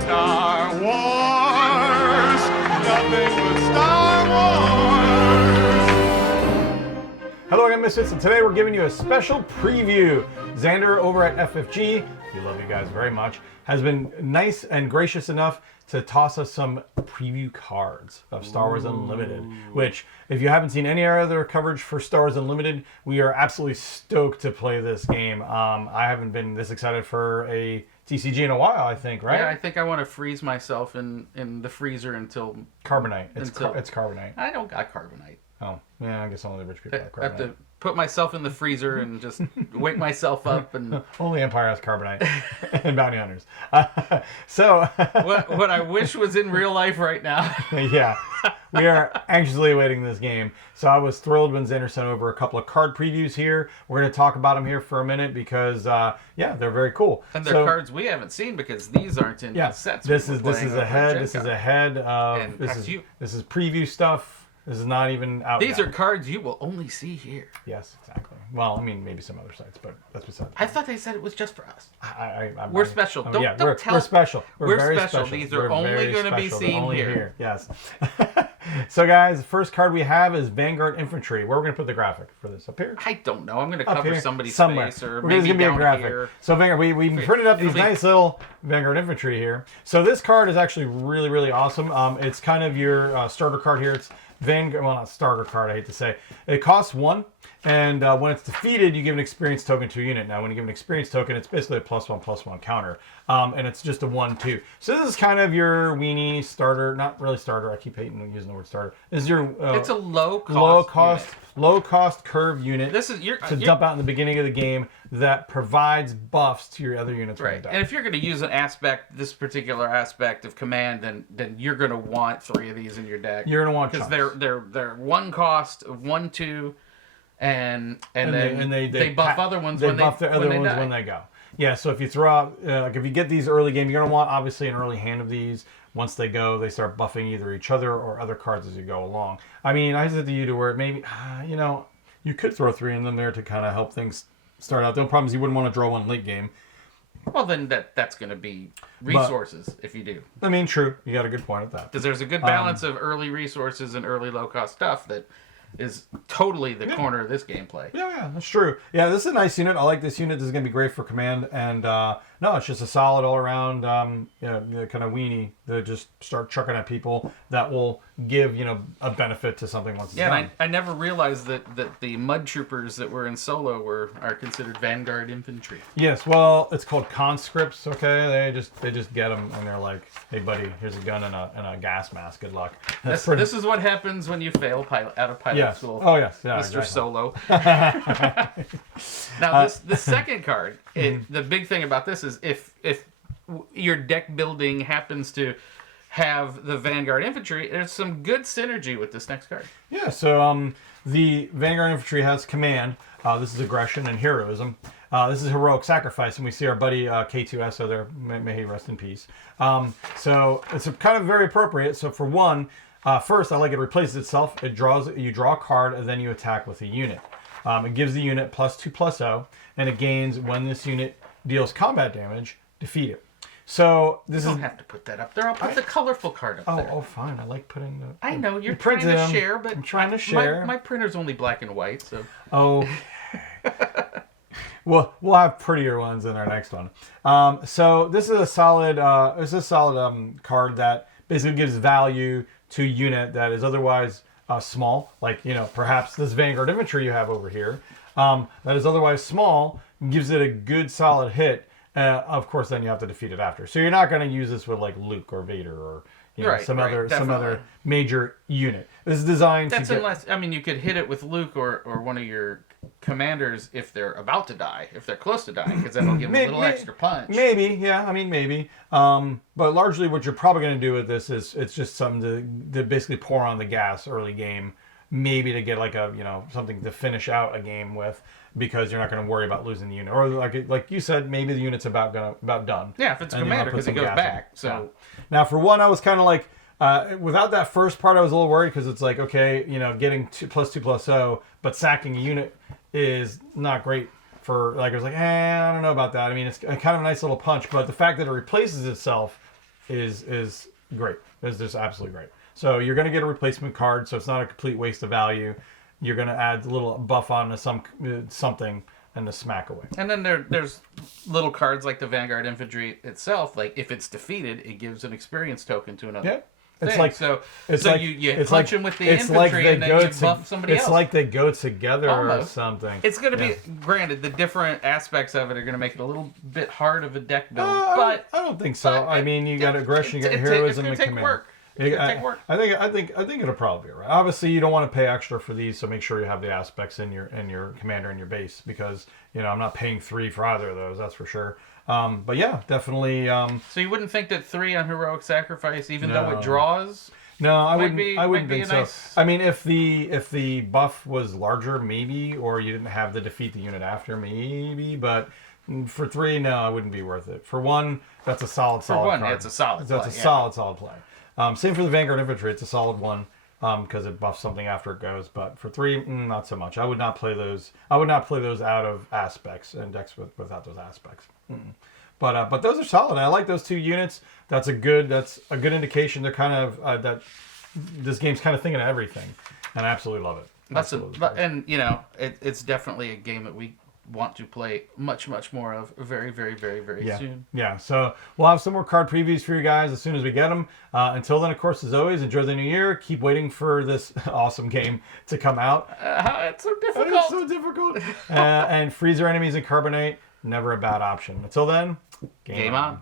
Star Wars! Nothing but Star Wars! Hello again, Misfits, and today we're giving you a special preview. Xander over at FFG, we love you guys very much, has been nice and gracious enough to toss us some preview cards of Star Wars Unlimited, which, if you haven't seen any other coverage for Star Wars Unlimited, we are absolutely stoked to play this game. I haven't been this excited for a TCG in a while, I think, right? Yeah, I think I want to freeze myself in the freezer until... Carbonite. It's carbonite. I don't got carbonite. Oh, yeah, I guess only the rich people have I have carbonite. to put myself in the freezer and just wake myself up and... Only Empire has carbonite and bounty hunters. So... what I wish was in real life right now. Yeah, we are anxiously awaiting this game. So I was thrilled when Xander sent over a couple of card previews here. We're going to talk about them here for a minute because, yeah, they're very cool. And they're cards we haven't seen because these aren't in the sets. This is ahead. This is ahead of... And this is preview stuff. This is not even out These yet. are cards you will only see here. Yes, exactly. Well, I mean, maybe some other sites, but that's besides. I thought they said it was just for us. We're special. Oh, Don't tell. We're special. We're very special. These are only going to be seen only here. Yes. So, guys, the first card we have is Vanguard Infantry. Where are we going to put the graphic for this? Up here? I don't know. I'm going to cover somebody's somewhere. face or There's maybe gonna be a down graphic. here. So, Vanguard, we printed up these nice little Vanguard Infantry here. So, this card is actually really, really awesome. It's kind of your starter card here. It's Vanguard, well, not starter card, I hate to say. It costs 1, and when it's defeated, you give an experience token to a unit. Now, when you give an experience token, it's basically a +1/+1 counter, and it's just a 1/2. So this is kind of your weenie starter, not really starter. I keep hating using the word starter. This is your it's a low cost curve unit. This is dump out in the beginning of the game that provides buffs to your other units. Right, and if you're going to use this particular aspect of command, then you're going to want 3 of these in your deck. You're going to want because they're 1 cost of 1/2, and then they buff other ones when they go. Yeah, so if you throw out, if you get these early game, you're going to want obviously an early hand of these. Once they go, they start buffing either each other or other cards as you go along. I mean, I said to you to where maybe, you could throw 3 in them there to kind of help things start out. The only problem is you wouldn't want to draw 1 late game. Well, then that's going to be resources if you do. I mean, true. You got a good point at that. Because there's a good balance of early resources and early low-cost stuff that is totally the corner of this gameplay. Yeah, that's true. Yeah, this is a nice unit. I like this unit. This is going to be great for command. And no, it's just a solid all-around kind of weenie that just start chucking at people that will give, a benefit to something once it's done. And I never realized that the mud troopers that were in solo are considered Vanguard infantry. Yes, well, it's called conscripts, okay? They just get them and they're like, hey, buddy, here's a gun and a gas mask. Good luck. This is what happens when you fail out of pilot school. Oh, yes. Yeah, Mr. exactly. Solo. Now, this second card, the big thing about this is if your deck building happens to have the Vanguard Infantry, there's some good synergy with this next card. Yeah, so the Vanguard Infantry has command. This is aggression and heroism. This is heroic sacrifice, and we see our buddy K2SO there. May he rest in peace. So it's kind of very appropriate. So for 1, first, I like it replaces itself. You draw a card, and then you attack with a unit. It gives the unit +2/+0, and it gains when this unit deals combat damage, defeat it. So this you don't have to put that up there. I'll put the colorful card up there. Oh, fine. I like putting the... I know, you're trying to share, but... I'm trying to share. My printer's only black and white, so... Oh. Well, we'll have prettier ones in our next one. So this is a solid card that basically gives value to a unit that is otherwise small. Like, perhaps this Vanguard Infantry you have over here that is otherwise small, gives it a good solid hit. Of course, then you have to defeat it after. So you're not going to use this with like Luke or Vader or some other major unit. This is designed to unless you could hit it with Luke or one of your commanders if they're about to die, if they're close to dying, because that'll give them a little extra punch. Maybe. But largely, what you're probably going to do with this is it's just something to basically pour on the gas early game, maybe to get like something to finish out a game with. Because you're not going to worry about losing the unit, or like you said, maybe the unit's about done. Yeah, if it's a commander, because it goes back. So yeah. Now, for 1, I was kind of like, without that first part, I was a little worried because it's like, okay, getting +2/+0, but sacking a unit is not great for like, I was like, I don't know about that. I mean, it's kind of a nice little punch, but the fact that it replaces itself is great. It's just absolutely great. So you're going to get a replacement card, so it's not a complete waste of value. You're going to add a little buff onto something and the smack away. And then there's little cards like the Vanguard Infantry itself. Like if it's defeated, it gives an experience token to another. Yeah. It's thing. like you punch them with the infantry and then you buff somebody else. It's like they go together Almost. or something. It's going to be, granted, the different aspects of it are going to make it a little bit hard of a deck build, but I don't think so. I mean, you got aggression, you got heroism, and command. Work. Work. I think it'll probably be all right. Obviously, you don't want to pay extra for these, so make sure you have the aspects in your commander and your base, because I'm not paying 3 for either of those. That's for sure. But yeah, definitely. So you wouldn't think that 3 on heroic sacrifice, even though it draws. No, I wouldn't think so. Nice... I mean, if the buff was larger, maybe, or you didn't have to defeat the unit after, maybe. But for 3, no, it wouldn't be worth it. For 1, that's a solid card. It's a solid play. That's a solid play. Same for the Vanguard Infantry. It's a solid one because it buffs something after it goes. But for 3, not so much. I would not play those. I would not play those out of aspects and decks without those aspects. But those are solid. I like those 2 units. That's a good indication. They're kind of that this game's kind of thinking of everything, and I absolutely love it. It's definitely a game that we want to play much more of very soon. Yeah, so we'll have some more card previews for you guys as soon as we get them. Until then, of course, as always, enjoy the new year. Keep waiting for this awesome game to come out. It's so difficult. And freeze your enemies in carbonite. Never a bad option. Until then, game on.